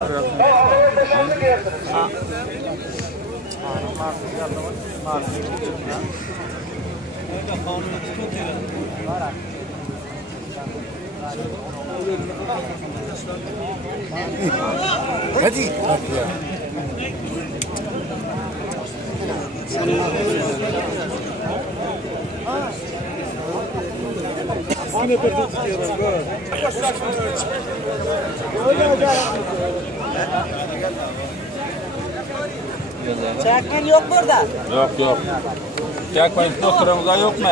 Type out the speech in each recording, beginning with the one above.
Hadi. Çakman yok burada. Yok. Çakmayın doktorumuza yok mu?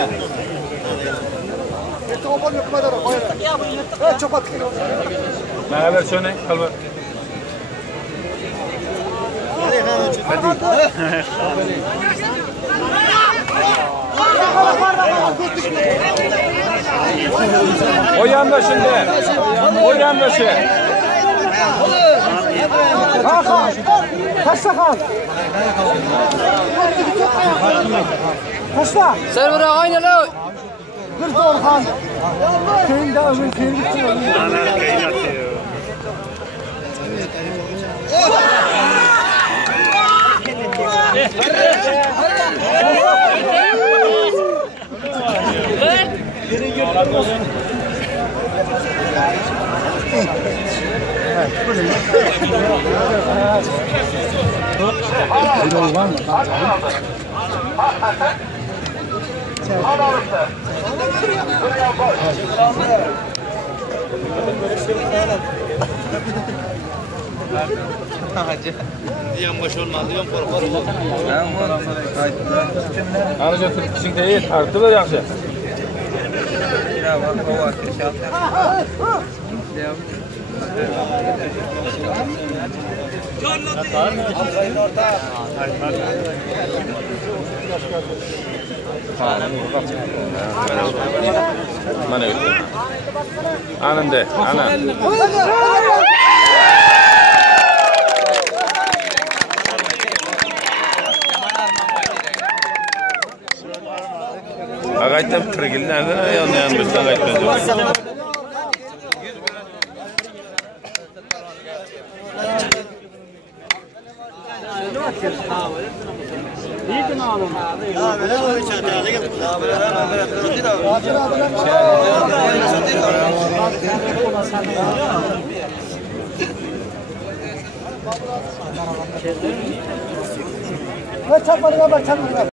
Bana ver şunu, kalma. O yanda şimdi. O yanda şey. Hakan. Kaçta kal? Kaçta? Server'e aynı lo. Bir Orhan. Köyün de ömür köyün gitti. Ana kaynatıyor. Diyen baş olmaz, diyen korkar olur. Anıca Türk kişinin değil, artı ver yakşı. Mana gitti. Anında, ana. Agayta kirgil nereden yan bir agayta. Kaç paraya bak,